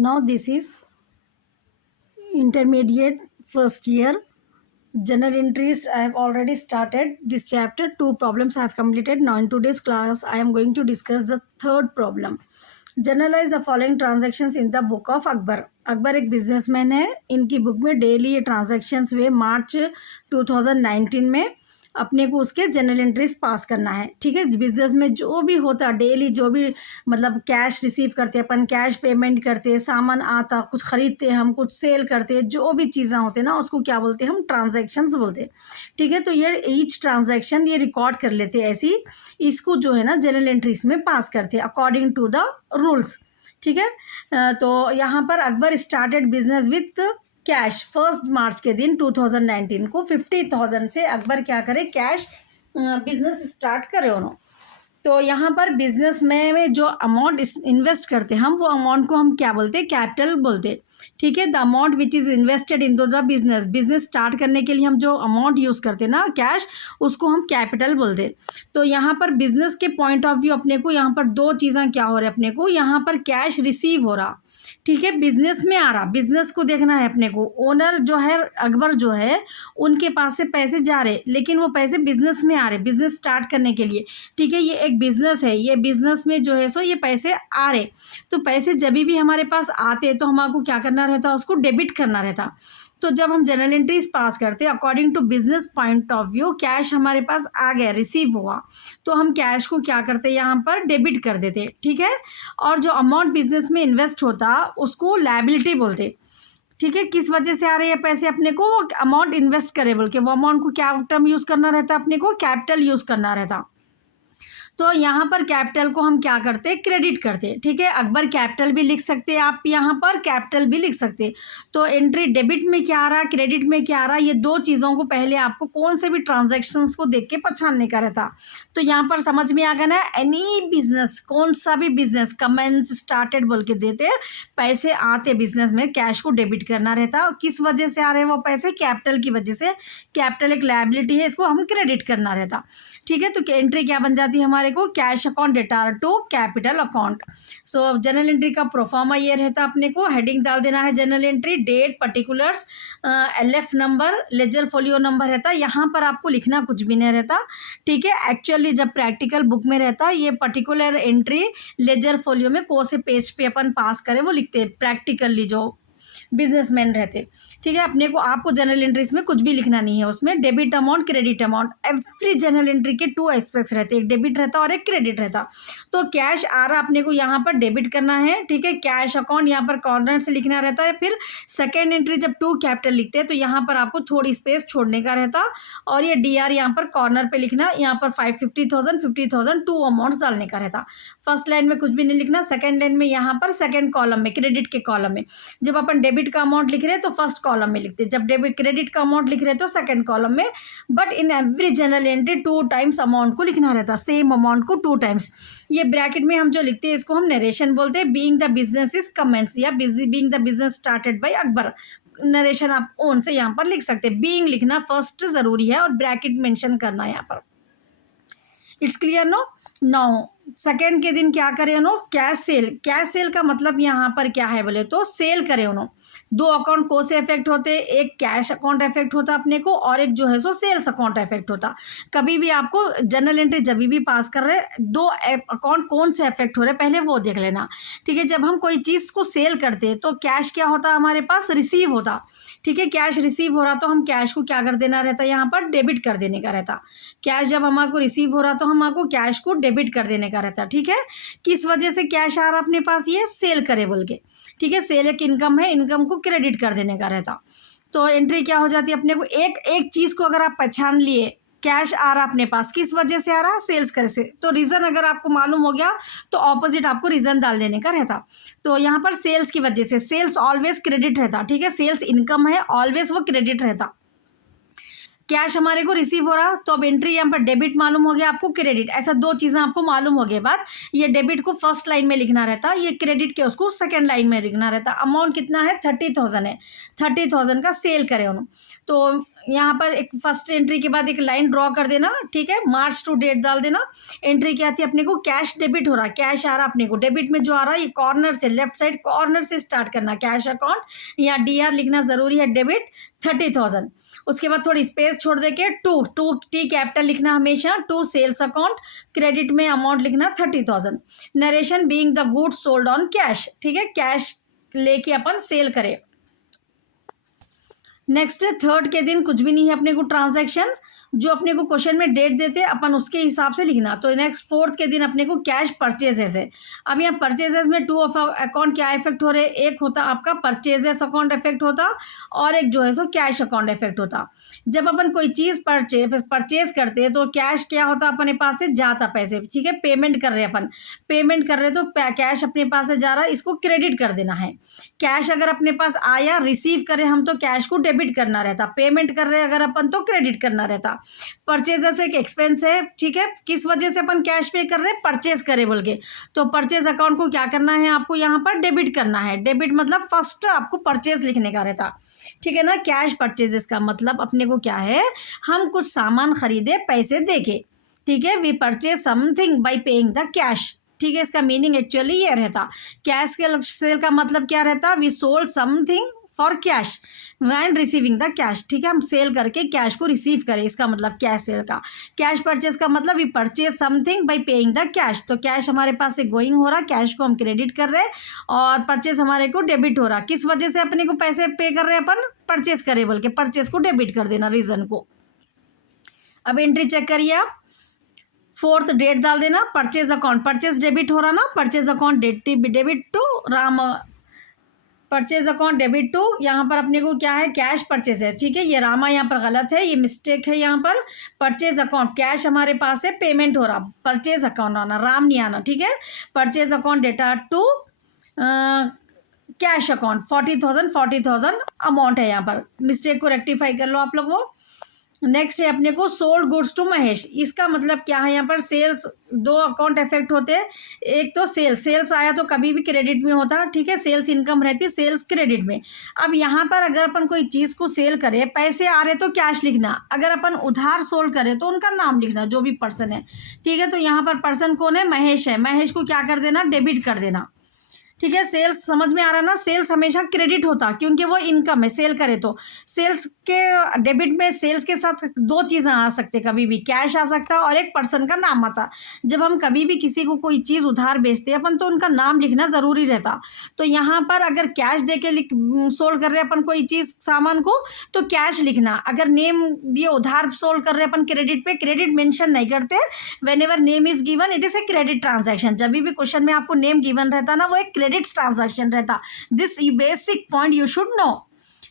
Now this is intermediate first year journal entries. I have already started this chapter. Two problems I have completed. Now in today's class I am going to discuss the third problem. Journalize the following transactions in the book of Akbar. Akbar एक businessman है. इनकी book में daily ये transactions हुए मार्च 2019 में. अपने को उसके जनरल एंट्रीज पास करना है. ठीक है, बिजनेस में जो भी होता डेली, जो भी मतलब कैश रिसीव करते, अपन कैश पेमेंट करते, सामान आता, कुछ खरीदते, हम कुछ सेल करते, जो भी चीज़ें होते ना उसको क्या बोलते हैं, हम ट्रांजैक्शंस बोलते. ठीक है, तो ये ईच ट्रांजैक्शन ये रिकॉर्ड कर लेते ऐसी. इसको जो है ना जनरल एंट्रीज में पास करते अकॉर्डिंग टू द रूल्स. ठीक है, तो यहाँ पर Akbar started business with cash. 1 मार्च के दिन 2019 को 50,000 से अकबर क्या करे, कैश बिजनेस स्टार्ट करे उन्होंने. तो यहाँ पर बिजनेस में जो अमाउंट इन्वेस्ट करते हैं हम, वो अमाउंट को हम क्या बोलते हैं, कैपिटल बोलते. ठीक है, the amount which is invested in the business start करने के लिए हम जो अमाउंट यूज़ करते हैं ना कैश, उसको हम कैपिटल बोलते. तो यहाँ पर बिजनेस के पॉइंट ऑफ व्यू अपने को यहाँ पर दो चीज़ें क्या हो रहा है, अपने को यहाँ पर कैश रिसीव हो रहा. ठीक है, बिजनेस में आ रहा, बिजनेस को देखना है अपने को. ओनर जो है अकबर जो है, उनके पास से पैसे जा रहे, लेकिन वो पैसे बिजनेस में आ रहे बिजनेस स्टार्ट करने के लिए. ठीक है, ये एक बिजनेस है, ये बिजनेस में जो है सो ये पैसे आ रहे. तो पैसे जब भी हमारे पास आते तो हमको क्या करना रहता, उसको डेबिट करना रहता. तो जब हम जनरल एंट्रीज पास करते according to business point of view, cash हमारे पास आ गया, रिसीव हुआ, तो हम कैश को क्या करते यहाँ पर डेबिट कर देते. ठीक है, और जो अमाउंट बिजनेस में इन्वेस्ट होता उसको लायबिलिटी बोलते. ठीक है, किस वजह से आ रहे हैं पैसे अपने को, वो अमाउंट इन्वेस्ट करे बोल के, वो अमाउंट को क्या टर्म यूज़ करना रहता, अपने को कैपिटल यूज़ करना रहता. तो यहाँ पर कैपिटल को हम क्या करते, क्रेडिट करते. ठीक है, अकबर कैपिटल भी लिख सकते हैं, आप यहाँ पर कैपिटल भी लिख सकते. तो एंट्री डेबिट में क्या आ रहा, क्रेडिट में क्या आ रहा, ये दो चीज़ों को पहले आपको कौन से भी ट्रांजैक्शंस को देख के पहचानने का रहता. तो यहाँ पर समझ में आ गया ना, एनी बिजनेस, कौन सा भी बिजनेस कमेंस स्टार्टेड बोल के देते, पैसे आते बिजनेस में, कैश को डेबिट करना रहता. और किस वजह से आ रहे हैं वो पैसे, कैपिटल की वजह से. कैपिटल एक लायबिलिटी है, इसको हम क्रेडिट करना रहता. ठीक है, तो एंट्री क्या बन जाती है हमारे को, cash account data to capital account. So journal entry का प्रोफार्मा ये रहता, अपने को हेडिंग डाल देना है journal entry, date, particulars, LF number, ledger folio number रहता. यहाँ पर आपको लिखना कुछ भी नहीं रहता. ठीक है, एक्चुअली जब प्रैक्टिकल बुक में रहता ये पर्टिकुलर एंट्री लेजर फोलियो में कौन से पेज पे अपन पास करें वो लिखते हैं प्रैक्टिकली जो बिजनेसमैन रहते. ठीक है, अपने को आपको जनरल एंट्रीज में कुछ भी लिखना नहीं है. उसमें debit amount, credit amount, every general entry के टू एस्पेक्ट्स रहते, एक डेबिट रहता और एक क्रेडिट रहता. तो कैश आ रहा अपने को यहाँ पर डेबिट करना है. ठीक है, कैश अकाउंट यहाँ पर कॉर्नर से लिखना रहता है. फिर सेकेंड एंट्री जब टू कैपिटल लिखते हैं तो यहाँ पर आपको थोड़ी स्पेस छोड़ने का रहता, और ये DR यहाँ पर कॉर्नर पे लिखना. यहाँ पर 50,000 50,000 टू अमाउंट्स डालने का रहता. फर्स्ट लाइन में कुछ भी नहीं लिखना, सेकेंड लाइन में यहाँ पर सेकेंड कॉलम में, क्रेडिट के कॉलम में जब अपन डेबिट का अमाउंट लिख रहे हैं तो फर्स्ट कॉलम में लिखते, जब डेबिट क्रेडिट का अमाउंट लिख रहे हैं तो सेकंड कॉलम में. But in every general entry 2 times amount को लिखना रहता, सेम अमाउंट को 2 टाइम्स. ये ब्रैकेट में हम जो लिखते हैं इसको हम नरेशन बोलते हैं. Being the business is commenced या being the business started by Akbar. Narration आप ओन से यहाँ पर लिख सकते हैं. बीइंग लिखना फर्स्ट जरूरी है और ब्रैकेट मेंशन करना यहाँ पर. It's clear no. Now second के दिन क्या करें उन्होंने, कैश सेल. कैश सेल का मतलब यहाँ पर क्या है बोले तो सेल करें उन्होंने. दो अकाउंट को से इफेक्ट होते, एक कैश अकाउंट इफेक्ट होता अपने को, और एक जो है सो सेल्स अकाउंट इफेक्ट होता. कभी भी आपको जनरल एंट्री जब भी पास कर रहे, दो अकाउंट कौन से इफेक्ट हो रहे पहले वो देख लेना. ठीक है, जब हम कोई चीज़ को सेल करते तो कैश क्या होता हमारे पास, रिसीव होता. ठीक है, कैश रिसीव हो रहा तो हम कैश को क्या कर देना रहता, यहाँ पर डेबिट कर देने का रहता. कैश जब हमारे को रिसीव हो रहा तो हमको कैश को डेबिट कर देने का रहता. ठीक है, किस वजह से कैश आ रहा अपने पास, ये सेल करे बोल के. ठीक है, सेल एक इनकम है, इनकम को क्रेडिट कर देने का रहता. तो एंट्री क्या हो जाती है अपने को, एक एक चीज़ को अगर आप पहचान लिए, कैश आ रहा अपने पास, किस वजह से आ रहा, सेल्स करे से, तो रीज़न अगर आपको मालूम हो गया तो ऑपोजिट आपको रीज़न डाल देने का रहता. तो यहाँ पर सेल्स की वजह से, सेल्स ऑलवेज क्रेडिट रहता. ठीक है, सेल्स इनकम है, ऑलवेज वो क्रेडिट रहता. कैश हमारे को रिसीव हो रहा तो अब एंट्री यहाँ पर डेबिट मालूम हो गया आपको, क्रेडिट, ऐसा दो चीज़ें आपको मालूम हो गए बाद. ये डेबिट को फर्स्ट लाइन में लिखना रहता, ये क्रेडिट के उसको सेकंड लाइन में लिखना रहता. अमाउंट कितना है, 30,000 है, 30,000 का सेल करे उन्होंने. तो यहाँ पर एक फर्स्ट एंट्री के बाद एक लाइन ड्रॉ कर देना, ठीक है, मार्च टू डेट डाल देना। एंट्री क्या आती है अपने को, कैश डेबिट हो रहा है, कैश आ रहा है अपने को, डेबिट में जो आ रहा है ये कॉर्नर से, लेफ्ट साइड कॉर्नर से स्टार्ट करना, कैश अकाउंट, यहाँ DR लिखना जरूरी है, डेबिट 30,000। उसके बाद थोड़ी स्पेस छोड़ दे के टू टी कैपिटल लिखना हमेशा, टू सेल्स अकाउंट, क्रेडिट में अमाउंट लिखना 30,000। Narration being the goods sold on cash, ठीक है, कैश लेके अपन सेल करें। नेक्स्ट थर्ड के दिन कुछ भी नहीं है अपने को ट्रांजैक्शन, जो अपने को क्वेश्चन में डेट देते हैं अपन उसके हिसाब से लिखना। तो नेक्स्ट फोर्थ के दिन अपने को कैश परचेजेस है। अब यहाँ परचेजेस में टू ऑफ अकाउंट क्या इफेक्ट हो रहे हैं, एक होता आपका परचेजेस अकाउंट इफेक्ट होता और एक जो है सो कैश अकाउंट इफेक्ट होता। जब अपन कोई चीज़ परचेज करते हैं तो कैश क्या होता अपने पास से जाता पैसे, ठीक है, पेमेंट कर रहे हैं अपन, पेमेंट कर रहे तो कैश अपने पास से जा रहा है, इसको क्रेडिट कर देना है। कैश अगर अपने पास आया रिसीव करें हम तो कैश को डेबिट करना रहता, पेमेंट कर रहे अगर अपन तो क्रेडिट करना रहता। परचेज एक एक्सपेंस है, ठीक है, किस वजह से अपन कैश पे कर रहे हैं, परचेज करे बोल के, तो परचेज अकाउंट को क्या करना है आपको यहाँ पर डेबिट करना है। डेबिट मतलब फर्स्ट आपको परचेज लिखने का रहता, ठीक है ना। कैश परचेजेस का मतलब अपने को क्या है, हम कुछ सामान खरीदे पैसे देके, ठीक है, we purchase something by paying the cash, ठीक है, इसका मीनिंग एक्चुअली ये रहता। कैश के सेल का मतलब क्या रहता, we sold something for cash and receiving the cash, ठीक है, हम सेल करके कैश को रिसीव करें, इसका मतलब कैश सेल का। कैश परचेज का मतलब we purchase something by paying the cash, तो कैश हमारे पास से गोइंग हो रहा, कैश को हम क्रेडिट कर रहे हैं और परचेज हमारे को डेबिट हो रहा। किस वजह से अपने को पैसे पे कर रहे हैं अपन, परचेज करे बोल के, परचेज को डेबिट कर देना रीजन को। अब एंट्री चेक करिए आप, फोर्थ डेट डाल देना, परचेज अकाउंट, परचेज डेबिट हो रहा ना, purchase account debit to Ram, purchase account debit to, यहाँ पर अपने को क्या है, कैश परचेज है, ठीक है, ये रामा यहाँ पर गलत है, ये मिस्टेक है यहाँ पर। परचेज अकाउंट कैश हमारे पास है, पेमेंट हो रहा, परचेज अकाउंट आना, राम नहीं आना, ठीक है। Purchase account data to cash account 40,000 amount है, यहाँ पर मिस्टेक को रेक्टिफाई कर लो आप लोग वो। नेक्स्ट है अपने को सोल्ड गुड्स टू महेश, इसका मतलब क्या है, यहाँ पर सेल्स, दो अकाउंट इफेक्ट होते हैं, एक तो सेल्स आया तो कभी भी क्रेडिट में होता, ठीक है, सेल्स इनकम रहती, सेल्स क्रेडिट में। अब यहाँ पर अगर अपन कोई चीज़ को सेल करें, पैसे आ रहे तो कैश लिखना, अगर अपन उधार सोल्ड करें तो उनका नाम लिखना, जो भी पर्सन है, ठीक है। तो यहाँ पर पर्सन कौन है, महेश है, महेश को क्या कर देना, डेबिट कर देना, ठीक है। सेल्स समझ में आ रहा ना, सेल्स हमेशा क्रेडिट होता क्योंकि वो इनकम है, सेल करे तो। सेल्स के डेबिट में सेल्स के साथ दो चीज़ें आ सकते, कभी भी कैश आ सकता और एक पर्सन का नाम आता। जब हम कभी भी किसी को कोई चीज़ उधार बेचते हैं अपन तो उनका नाम लिखना ज़रूरी रहता। तो यहाँ पर अगर कैश दे के सोल्ड कर रहे अपन कोई चीज़ सामान को तो कैश लिखना, अगर नेम दिए उधार सोल्ड कर रहे अपन क्रेडिट पे, क्रेडिट मेंशन नहीं करते। When ever name is given it is a credit transaction, जब भी क्वेश्चन में आपको नेम गिवन रहता ना वो एक क्रेडिट ट्रांजैक्शन रहता। This basic point you should know,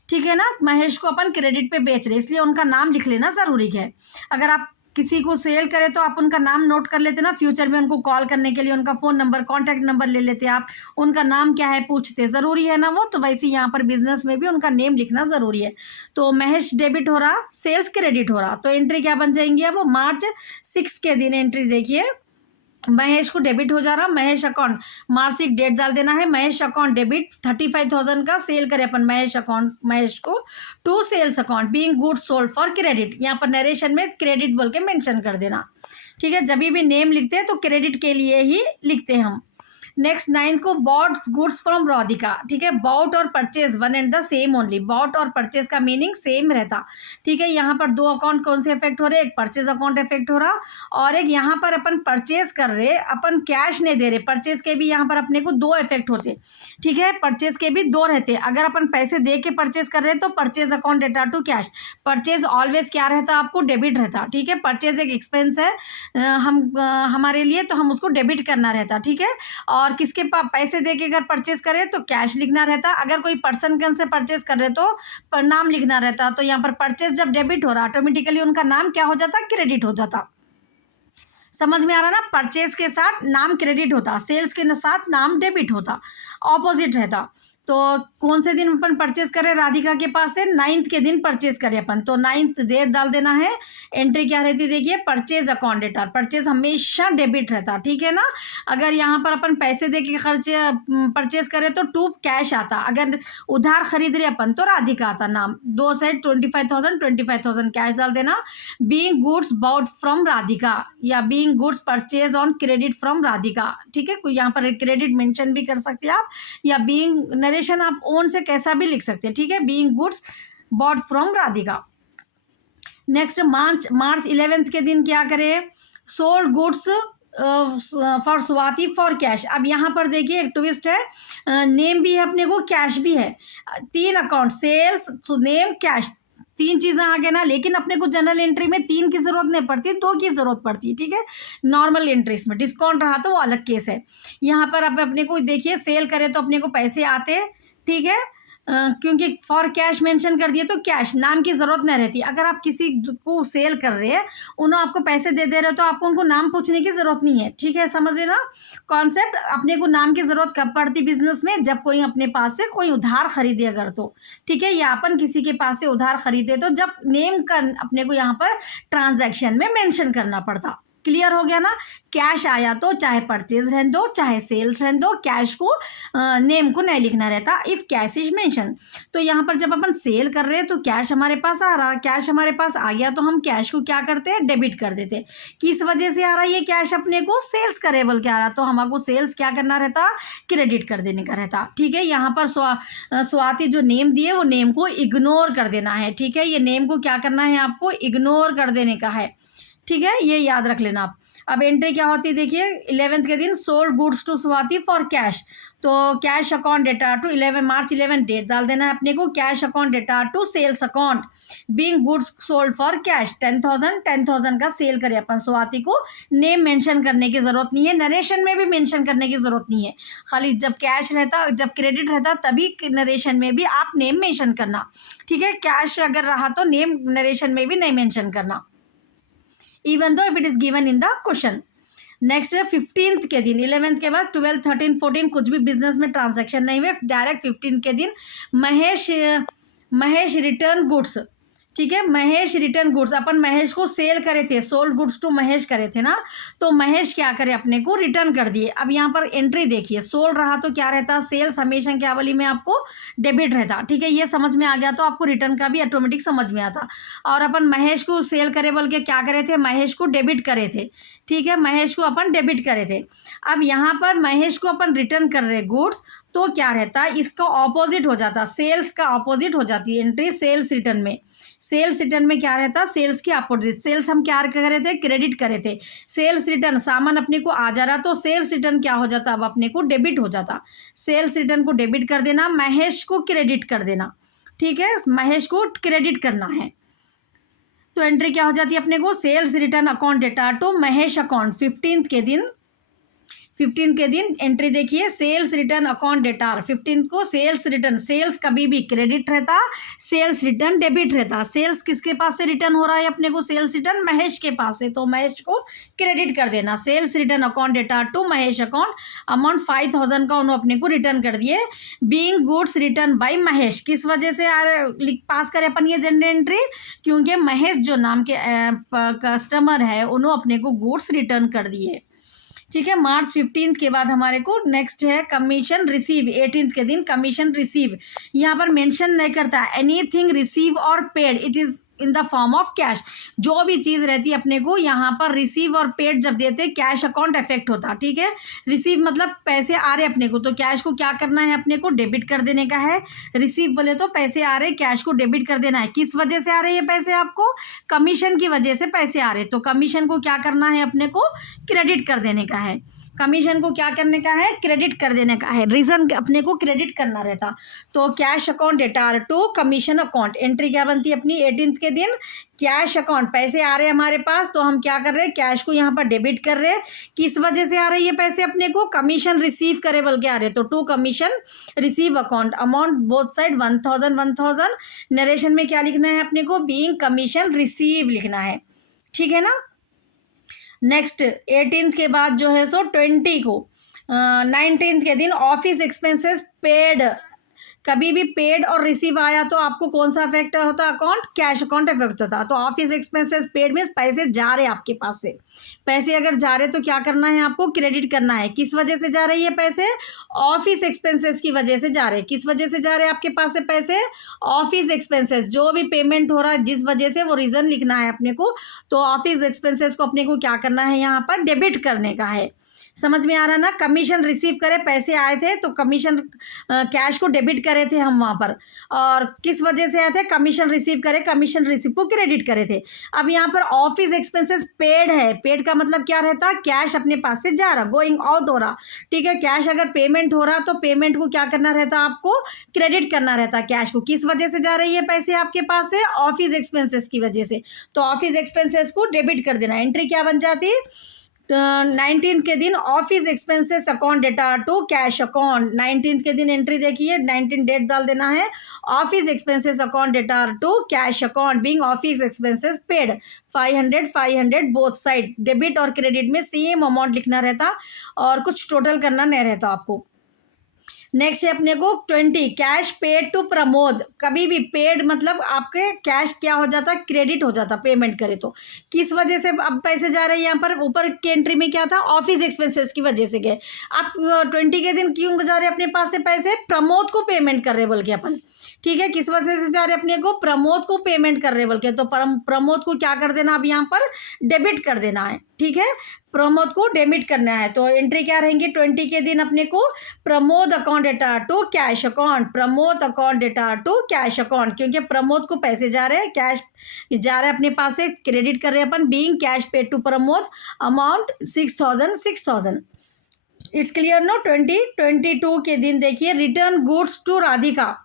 ठीक है ना। महेश को अपन क्रेडिट पे बेच रहे इसलिए उनका नाम लिख लेना जरूरी है। अगर आप किसी को सेल करें तो आप उनका नाम नोट कर लेते ना, फ्यूचर में उनको कॉल करने के लिए उनका फ़ोन नंबर, कॉन्टैक्ट नंबर ले लेते आप, उनका नाम क्या है पूछते, ज़रूरी है ना वो। तो वैसे यहाँ पर बिजनेस में भी उनका नेम लिखना ज़रूरी है। तो महेश डेबिट हो रहा, सेल्स क्रेडिट हो रहा, तो एंट्री क्या बन जाएंगी अब, मार्च 6 के दिन एंट्री देखिए, महेश को डेबिट हो जा रहा, महेश अकाउंट मार्कशीट डेट डाल देना है, महेश अकाउंट डेबिट 35,000 का सेल करे अपन महेश अकाउंट, महेश को to sales account being goods sold for credit, यहाँ पर नरेशन में क्रेडिट बोल के मेंशन कर देना, ठीक है। जब भी नेम लिखते हैं तो क्रेडिट के लिए ही लिखते हैं हम। नेक्स्ट 9 को बॉट गुड्स फ्रॉम राधिका, ठीक है, बॉट और purchase one and the same only, bought और परचेज का मीनिंग सेम रहता, ठीक है। यहाँ पर दो अकाउंट कौन से इफेक्ट हो रहे, एक परचेज अकाउंट इफेक्ट हो रहा और एक यहाँ पर अपन परचेज कर रहे, अपन कैश नहीं दे रहे, परचेज के भी यहाँ पर अपने को दो इफेक्ट होते, ठीक है, परचेज के भी दो रहते। अगर अपन पैसे दे के परचेज कर रहे तो purchase account data to cash, purchase always क्या रहता आपको, डेबिट रहता, ठीक है। परचेज एक एक्सपेंस है हमारे लिए तो हम उसको डेबिट करना रहता, ठीक है। और किसके पास पैसे देके अगर परचेज करें तो कैश लिखना रहता, अगर कोई पर्सन के से परचेज कर रहे तो नाम लिखना रहता। तो यहाँ पर परचेज जब डेबिट हो रहा ऑटोमेटिकली उनका नाम क्या हो जाता, क्रेडिट हो जाता। समझ में आ रहा ना, परचेज के साथ नाम क्रेडिट होता, सेल्स के साथ नाम डेबिट होता, ऑपोजिट रहता। तो कौन से दिन अपन परचेज करें राधिका के पास से? 9th के दिन परचेज करें अपन, तो 9th डेट डाल देना है। एंट्री क्या रहती, देखिए परचेज अकाउंट डेटा, परचेज हमेशा डेबिट रहता, ठीक है ना। अगर यहाँ पर अपन पैसे दे के खर्चे परचेज करें तो टू कैश आता, अगर उधार खरीद रहे अपन तो राधिका आता नाम। दो साइड 25,000 कैश डाल देना। Being goods bought from Radhika या being goods purchase on credit from Radhika, ठीक है। कोई यहाँ पर क्रेडिट मेंशन भी कर सकते हैं आप, या बीइंग नरेशन आप ओन से कैसा भी लिख सकते हैं, ठीक है। Being goods bought from Radhika. Next March 11th के दिन क्या करें? Sold goods for Swati for cash. अब यहाँ पर देखिए एक ट्विस्ट है, नेम भी है अपने को, कैश भी है। 3 अकाउंट, सेल्स, नेम, कैश, 3 चीज़ें आ गए ना। लेकिन अपने को जनरल एंट्री में 3 की जरूरत नहीं पड़ती, 2 की जरूरत पड़ती है, ठीक है। नॉर्मल एंट्रीज में डिस्काउंट रहा तो वो अलग केस है। यहाँ पर अब अपने को देखिए सेल करें तो अपने को पैसे आते, ठीक है। क्योंकि फॉर कैश मेंशन कर दिए तो कैश, नाम की जरूरत नहीं रहती। अगर आप किसी को सेल कर रहे हैं, उन्होंने आपको पैसे दे रहे हो तो आपको उनको नाम पूछने की जरूरत नहीं है, ठीक है। समझिए ना कॉन्सेप्ट। अपने को नाम की जरूरत कब पड़ती बिजनेस में? जब कोई अपने पास से कोई उधार खरीदे अगर तो, ठीक है, या अपन किसी के पास से उधार खरीदे तो जब नेम का अपने को यहाँ पर ट्रांजैक्शन में मेंशन करना पड़ता। क्लियर हो गया ना। कैश आया तो चाहे परचेज रहने दो चाहे सेल्स रहने दो, कैश को नेम को नहीं लिखना रहता इफ कैश इज मेंशन। तो यहाँ पर जब अपन सेल कर रहे हैं तो कैश हमारे पास आ रहा, कैश हमारे पास आ गया तो हम कैश को क्या करते हैं? डेबिट कर देते। किस वजह से आ रहा है ये कैश अपने को? सेल्स करेबल क्या आ रहा, तो हमको सेल्स क्या करना रहता? क्रेडिट कर देने का रहता, ठीक है। यहाँ पर स्वाति जो नेम दिए वो नेम को इग्नोर कर देना है, ठीक है। ये नेम को क्या करना है? आपको इग्नोर कर देने का है, ठीक है, ये याद रख लेना आप। अब एंट्री क्या होती है देखिए 11th के दिन, sold goods to Swati for cash, तो cash account data to 11 March 11 date डाल देना है अपने को। Cash account data to sales account, being goods sold for cash 10,000 का सेल करे अपन स्वाति को। नेम मेंशन करने की जरूरत नहीं है, नरेशन में भी मेंशन करने की जरूरत नहीं है। खाली जब कैश रहता, जब क्रेडिट रहता तभी नरेशन में भी आप नेम मेंशन करना, ठीक है। कैश अगर रहा तो नेम नरेशन में भी नहीं मेंशन करना, even though if it is given in the question। Next है 15th के दिन, 11th के बाद 12, 13, 14 कुछ भी बिजनेस में ट्रांजैक्शन नहीं हुए, डायरेक्ट 15 के दिन महेश रिटर्न गुड्स, ठीक है। महेश रिटर्न गुड्स, अपन महेश को सेल करे थे, सोल्ड गुड्स टू महेश करे थे ना, तो महेश क्या करे? अपने को रिटर्न कर दिए। अब यहाँ पर एंट्री देखिए, सोल्ड रहा तो क्या रहता? सेल्स हमेशा क्या वाली में आपको डेबिट रहता, ठीक है। ये समझ में आ गया तो आपको रिटर्न का भी ऑटोमेटिक समझ में आता। और अपन महेश को सेल करे बोल के क्या करे थे? महेश को डेबिट करे थे, ठीक है। महेश को अपन डेबिट करे थे। अब यहाँ पर महेश को अपन रिटर्न कर रहे गुड्स, तो क्या रहता? इसका ऑपोजिट हो जाता, सेल्स का ऑपोजिट हो जाती है एंट्री सेल्स रिटर्न में। सेल्स रिटर्न में क्या रहता? सेल्स के अपोजिट। सेल्स हम क्या करे थे? क्रेडिट करे थे। सेल्स रिटर्न सामान अपने को आ जा रहा तो सेल्स रिटर्न क्या हो जाता? अब अपने को डेबिट हो जाता। सेल्स रिटर्न को डेबिट कर देना, महेश को क्रेडिट कर देना, ठीक है। महेश को क्रेडिट करना है तो एंट्री क्या हो जाती है अपने को? Sales return account data to Mahesh account 15th के दिन। 15 के दिन एंट्री देखिए, सेल्स रिटर्न अकाउंट डेटा 15 को सेल्स रिटर्न, सेल्स कभी भी क्रेडिट रहता, सेल्स रिटर्न डेबिट रहता। सेल्स किसके पास से रिटर्न हो रहा है अपने को? सेल्स रिटर्न महेश के पास से, तो महेश को क्रेडिट कर देना। Sales return account data to Mahesh account, amount 5,000 का उन्होंने अपने को रिटर्न कर दिए। Being goods return by Mahesh, किस वजह से पास करें अपन ये जनरल एंट्री? क्योंकि महेश जो नाम के कस्टमर है उन्होंने अपने को गुड्स रिटर्न कर दिए, ठीक है। मार्च 15 के बाद हमारे को नेक्स्ट है कमीशन रिसीव। 18 के दिन कमीशन रिसीव, यहाँ पर मेंशन नहीं करता एनीथिंग रिसीव और paid, it is in the form of cash. जो भी चीज़ रहती है अपने को यहाँ पर रिसीव और पेड जब देते कैश अकाउंट इफेक्ट होता, ठीक है। रिसीव मतलब पैसे आ रहे अपने को, तो कैश को क्या करना है? अपने को डेबिट कर देने का है। रिसीव बोले तो पैसे आ रहे, कैश को डेबिट कर देना है। किस वजह से आ रहे ये पैसे? आपको कमीशन की वजह से पैसे आ रहे, तो कमीशन को क्या करना है? अपने को क्रेडिट कर देने का है। कमीशन को क्या करने का है? क्रेडिट कर देने का है। रीजन अपने को क्रेडिट करना रहता, तो cash account data to commission account. Entry क्या बनती है अपनी 18th के दिन? कैश अकाउंट, पैसे आ रहे हैं हमारे पास तो हम क्या कर रहे हैं? कैश को यहाँ पर डेबिट कर रहे हैं। किस वजह से आ रहे हैं ये पैसे अपने को? कमीशन रिसीव करे बोल के आ रहे, तो to commission receive account, amount both side 1,000। Narration में क्या लिखना है अपने को? बीइंग कमीशन रिसीव लिखना है, ठीक है ना। नेक्स्ट 18th के बाद जो है सो 20 को 19th के दिन ऑफिस एक्सपेंसेस पेड कभी भी पेड और रिसीव आया तो आपको कौन सा अफेक्ट होता अकाउंट, कैश अकाउंट अफेक्ट होता। तो ऑफिस एक्सपेंसेस पेड में पैसे जा रहे आपके पास से, पैसे अगर जा रहे तो क्या करना है आपको, क्रेडिट करना है। किस वजह से जा रही है पैसे, ऑफिस एक्सपेंसेस की वजह से जा रहे। किस वजह से जा रहे हैं आपके पास से पैसे, ऑफिस एक्सपेंसेस। जो भी पेमेंट हो रहा है जिस वजह से, वो रीजन लिखना है अपने को। तो ऑफिस एक्सपेंसेस को अपने को क्या करना है, यहाँ पर डेबिट करने का है। समझ में आ रहा ना। कमीशन रिसीव करे, पैसे आए थे तो कमीशन कैश को डेबिट करे थे हम वहाँ पर, और किस वजह से आए थे, कमीशन रिसीव करे, कमीशन रिसीव को क्रेडिट करे थे। अब यहाँ पर ऑफिस एक्सपेंसेस पेड है, पेड का मतलब क्या रहता है, कैश अपने पास से जा रहा, गोइंग आउट हो रहा, ठीक है। कैश अगर पेमेंट हो रहा तो पेमेंट को क्या करना रहता, आपको क्रेडिट करना रहता कैश को। किस वजह से जा रही है पैसे आपके पास से, ऑफिस एक्सपेंसेस की वजह से। तो ऑफिस एक्सपेंसेस को डेबिट कर देना। एंट्री क्या बन जाती, 19 के दिन office expenses account data to cash account. 19 के दिन एंट्री देखिए, 19 डेट डाल देना है। Office expenses account data to cash account being office expenses paid 500 both side. Debit और क्रेडिट में सेम अमाउंट लिखना रहता और कुछ टोटल करना नहीं रहता आपको। नेक्स्ट है अपने को 20, कैश पेड टू प्रमोद। कभी भी पेड मतलब आपके कैश क्या हो जाता, क्रेडिट हो जाता पेमेंट करे तो। किस वजह से अब पैसे जा रहे हैं, यहाँ पर ऊपर की एंट्री में क्या था, ऑफिस एक्सपेंसेस की वजह से गए। आप 20 के दिन क्यों जा रहे अपने पास से पैसे, प्रमोद को पेमेंट कर रहे बोल के अपन, ठीक है। किस वजह से जा रहे अपने को, प्रमोद को पेमेंट कर रहे बोल के। तो प्रमोद को क्या कर देना, अब यहाँ पर डेबिट कर देना है, ठीक है। प्रमोद को डेबिट करना है। तो एंट्री क्या रहेंगी, 20 के दिन अपने को Pramod account data to cash account, Pramod account data to cash account, क्योंकि प्रमोद को पैसे जा रहे हैं, कैश जा रहे हैं अपने पास से, क्रेडिट कर रहे हैं अपन। Being cash paid to Pramod amount 6,000। It's clear no. 22 के दिन देखिए, return goods to Radhika.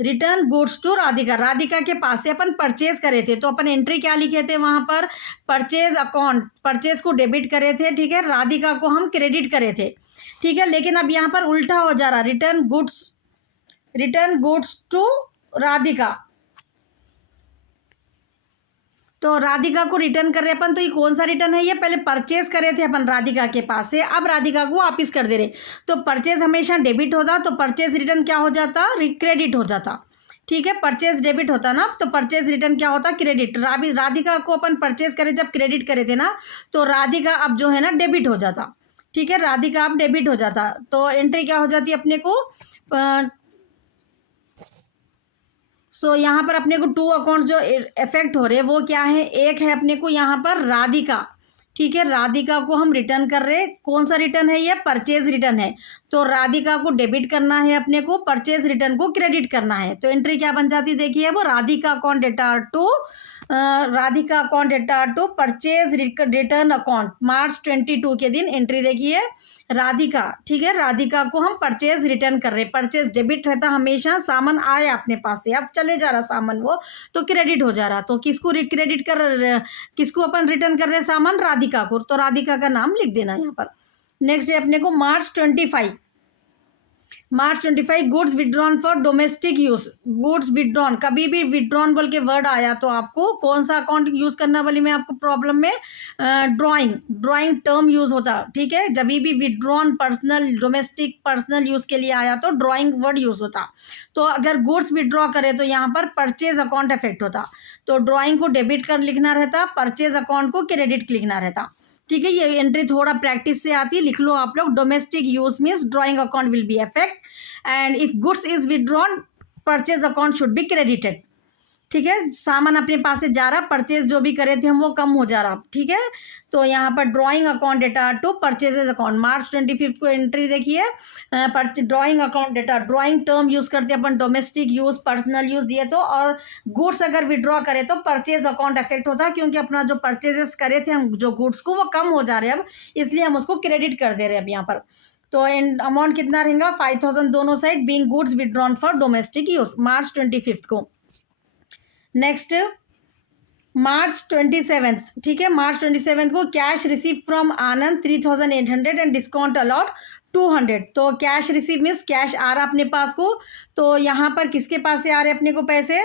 Return goods to Radhika, Radhika के पास से अपन परचेज करे थे। तो अपन एंट्री क्या लिखे थे वहां पर, परचेज अकाउंट, परचेज को डेबिट करे थे, ठीक है। राधिका को हम क्रेडिट करे थे, ठीक है। लेकिन अब यहाँ पर उल्टा हो जा रहा, रिटर्न गुड्स टू राधिका। तो राधिका को रिटर्न कर रहे अपन। तो ये कौन सा रिटर्न है, ये पहले परचेज करे थे अपन राधिका के पास से, अब राधिका को वापिस कर दे रहे। तो परचेज हमेशा डेबिट होता, तो परचेज रिटर्न क्या हो जाता, क्रेडिट हो जाता, ठीक है। परचेज डेबिट होता ना, तो परचेज रिटर्न क्या होता, क्रेडिट। राधिका को अपन परचेज करे, जब क्रेडिट करे थे ना, तो राधिका अब जो है ना डेबिट हो जाता, ठीक है। राधिका अब डेबिट हो जाता। तो एंट्री क्या हो जाती है अपने को, यहाँ पर अपने को 2 अकाउंट जो इफेक्ट हो रहे हैं वो क्या है, एक है अपने को यहाँ पर राधिका, ठीक है। राधिका को हम रिटर्न कर रहे, कौन सा रिटर्न है ये, परचेज रिटर्न है। तो राधिका को डेबिट करना है अपने को, परचेज रिटर्न को क्रेडिट करना है। तो एंट्री क्या बन जाती देखिए, वो Radhika account data to purchase return account March 22 के दिन एंट्री देखिए, राधिका, ठीक है। राधिका को हम परचेज रिटर्न कर रहे, परचेज डेबिट रहता हमेशा, सामान आया अपने पास से, अब चले जा रहा सामान वो, तो क्रेडिट हो जा रहा। तो किसको क्रेडिट किसको अपन रिटर्न कर रहे सामान, राधिका को। तो राधिका का नाम लिख देना यहाँ पर। नेक्स्ट है अपने को मार्च 25 goods withdrawn for domestic use. Goods withdrawn, कभी भी विड्रॉन बोल के वर्ड आया तो आपको कौन सा अकाउंट यूज करना वाली में आपको प्रॉब्लम में, ड्राइंग टर्म यूज होता, ठीक है। जब भी withdrawn personal domestic personal use के लिए आया तो ड्राइंग वर्ड यूज होता। तो अगर गुड्स विड्रॉ करे तो यहाँ पर परचेज अकाउंट इफेक्ट होता। तो ड्राइंग को डेबिट कर लिखना रहता, परचेज अकाउंट को क्रेडिट लिखना रहता, ठीक है। ये एंट्री थोड़ा प्रैक्टिस से आती है, लिख लो आप लोग। Domestic use means drawing account will be effect, and if goods is withdrawn purchase account should be credited, ठीक है। सामान अपने पास से जा रहा, परचेज जो भी करे थे हम वो कम हो जा रहा, ठीक है। तो यहाँ पर drawing account data to purchases account March 25 को एंट्री देखिए, ड्राइंग अकाउंट डेटा, ड्राइंग टर्म यूज करते अपन, डोमेस्टिक यूज पर्सनल यूज दिए तो, और गुड्स अगर विड्रॉ करे तो परचेज अकाउंट इफेक्ट होता है, क्योंकि अपना जो परचेजेस करे थे हम जो गुड्स को वो कम हो जा रहे हैं अब, इसलिए हम उसको क्रेडिट कर दे रहे हैं अब यहाँ पर। तो अमाउंट कितना रहेगा, 5,000 दोनों साइड, being goods withdrawn for domestic use March 25 को। नेक्स्ट मार्च 27, ठीक है। मार्च 27 को cash receive from Anand 3,800 and discount allowed 200। तो कैश रिसीव मीन्स कैश आ रहा अपने पास को, तो यहाँ पर किसके पास से आ रहे अपने को पैसे,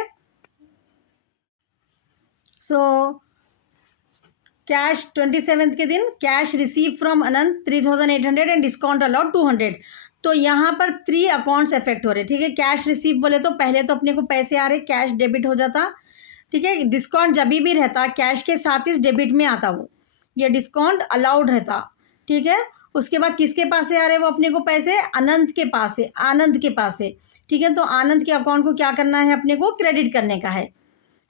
कैश 27 के दिन cash receive from Anant 3,800 and discount allowed 200। तो यहाँ पर 3 अकाउंट्स इफेक्ट हो रहे, ठीक है। कैश रिसीव बोले तो पहले तो अपने को पैसे आ रहे, कैश डेबिट हो जाता, ठीक है। डिस्काउंट जब भी रहता कैश के साथ ही डेबिट में आता, वो ये डिस्काउंट अलाउड रहता, ठीक है। उसके बाद किसके पास से आ रहे वो अपने को पैसे, आनंद के पास से, आनंद के पास से, ठीक है। तो आनंद के अकाउंट को क्या करना है, अपने को क्रेडिट करने का है।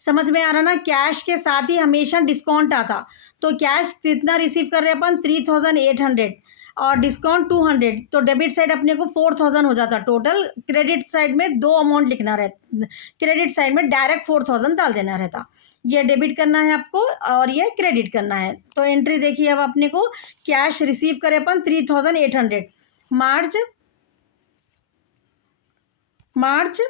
समझ में आ रहा ना, कैश के साथ ही हमेशा डिस्काउंट आता। तो कैश कितना रिसीव कर रहे अपन, 3800 और डिस्काउंट 200, तो डेबिट साइड अपने को 4000 हो जाता टोटल। क्रेडिट साइड में 2 अमाउंट लिखना रहता, क्रेडिट साइड में डायरेक्ट 4000 डाल देना रहता। ये डेबिट करना है आपको और ये क्रेडिट करना है। तो एंट्री देखिए अब अपने को, कैश रिसीव करे अपन 3800 मार्च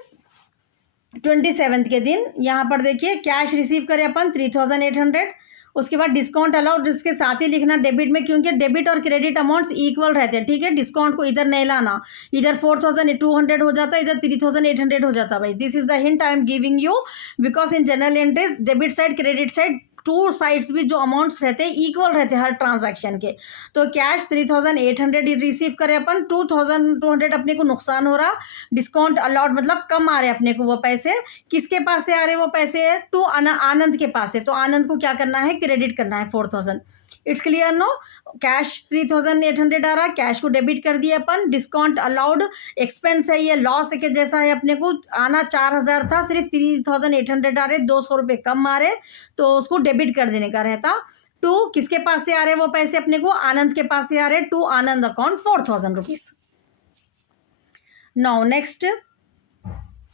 27 के दिन। यहाँ पर देखिए कैश रिसीव करें अपन 3800, उसके बाद डिस्काउंट अलाउड इसके साथ ही लिखना डेबिट में, क्योंकि डेबिट और क्रेडिट अमाउंट्स इक्वल रहते हैं, ठीक है। डिस्काउंट को इधर नहीं लाना, इधर 4200 हो जाता, इधर 3800 हो जाता भाई। This is the hint I am giving you, because in general entries debit side credit side two sides भी जो अमाउंट्स रहते हैं इक्वल रहते हैं हर ट्रांजैक्शन के। तो कैश 3800 रिसीव करें अपन, 2200 अपने को नुकसान हो रहा, डिस्काउंट अलाउड मतलब कम आ रहे अपने को वो पैसे। किसके पास से आ रहे वो पैसे, टू आनंद के पास से। तो आनंद को क्या करना है, क्रेडिट करना है 4000। It's clear no. कैश 3800 आ रहा, कैश को डेबिट कर दिया अपन, डिस्काउंट अलाउड एक्सपेंस है, ये लॉस के जैसा है, अपने को आना 4000 था, सिर्फ 3800 आ रहे, 200 रुपये कम आ रहे, तो उसको डेबिट कर देने का रहता। टू किसके पास से आ रहे वो पैसे, अपने को आनंद के पास से आ रहे, to Anand account 4000 rupees. Now next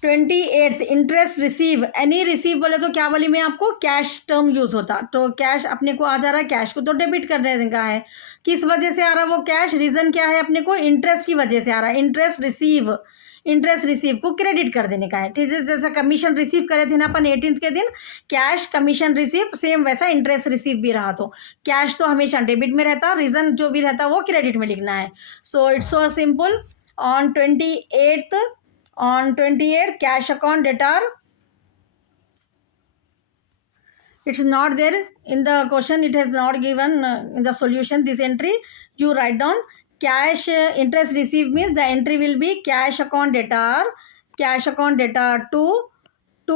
28th interest receive, any receive बोले तो क्या बोली मैं आपको, कैश टर्म यूज होता। तो कैश अपने को आ जा रहा है, कैश को तो डेबिट कर देने का है। किस वजह से आ रहा है वो कैश, रीजन क्या है, अपने को इंटरेस्ट की वजह से आ रहा है। इंटरेस्ट रिसीव को क्रेडिट कर देने का है, ठीक है। जैसा कमीशन रिसीव करे थे ना अपन 18th के दिन, कैश कमीशन रिसीव, सेम वैसा इंटरेस्ट रिसीव भी रहा। तो कैश तो हमेशा डेबिट में रहता, रीजन जो भी रहता वो क्रेडिट में लिखना है। So it's so simple. On 28th cash account debtor, it's not there in the question, it has not given in the solution this entry. You write down cash interest received means the entry will be cash account debtor to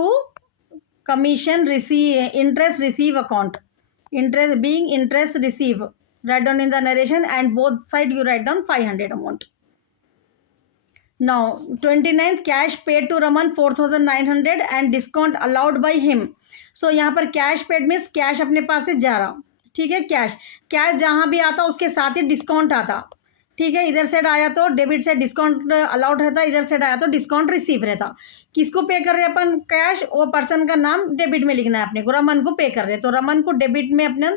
commission receive, interest receive account, interest being interest receive, write down in the narration, and both side you write down 500 amount. Now 29th cash paid to Raman 4900 and discount allowed by him. So यहाँ पर cash paid means cash अपने पास से जा रहा, ठीक है। Cash जहाँ भी आता उसके साथ ही डिस्काउंट आता, ठीक है। इधर साइड आया तो डेबिट से डिस्काउंट अलाउड रहता, इधर साइड आया तो डिस्काउंट रिसीव रहता। किसको पे कर रहे हैं अपन, कैश, वो पर्सन का नाम डेबिट में लिखना है अपने को, रमन को पे कर रहे, तो रमन को डेबिट में अपने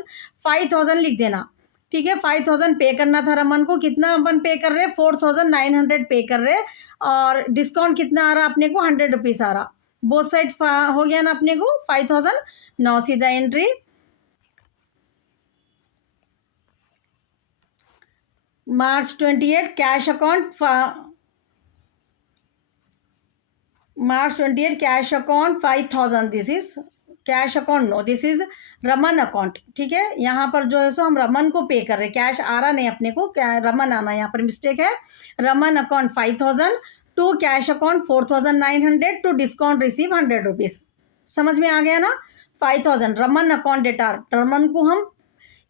5000 लिख देना, ठीक है। 5000 पे करना था रमन को, कितना अपन पे कर रहे, 4900 पे कर रहे, और डिस्काउंट कितना आ रहा अपने को, 100 रुपीज आ रहा। बोथ साइड हो गया ना अपने को 5000। नौ सीधा entry March 28 cash account, March 28 cash account 5000, this is cash account, no this is Raman account, ठीक है। यहाँ पर जो है सो हम रमन को पे कर रहे, कैश आ रहा नहीं अपने को, रमन आना, यहाँ पर मिस्टेक है। Raman account 5000 to cash account 4900 to discount receive 100 rupees. समझ में आ गया ना। 5000 रमन अकाउंट डेटार, रमन को हम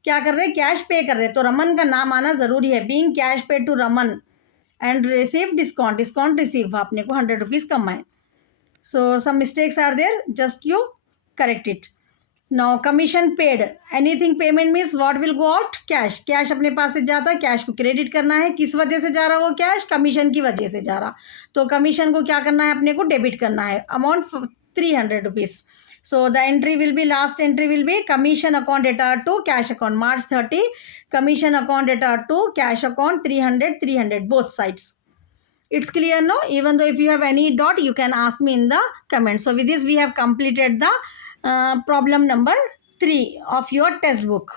क्या कर रहे, कैश पे कर रहे, तो रमन का नाम आना जरूरी है। Being cash pay to Raman and receive discount receive, अपने को 100 रुपीज कम आए। So some mistakes are there, just you correct it. Now commission paid, anything payment means what will go out, cash अपने पास से जाता है, कैश को क्रेडिट करना है। किस वजह से जा रहा वो कैश, कमीशन की वजह से जा रहा, तो कमीशन को क्या करना है अपने को, डेबिट करना है, amount 300 rupees. So the entry will be, last entry will be commission account data to cash account March 30, commission account data to cash account 300 both sides. It's clear no? Even though if you have any doubt, you can ask me in the comments. So with this we have completed the problem number 3 of your test book.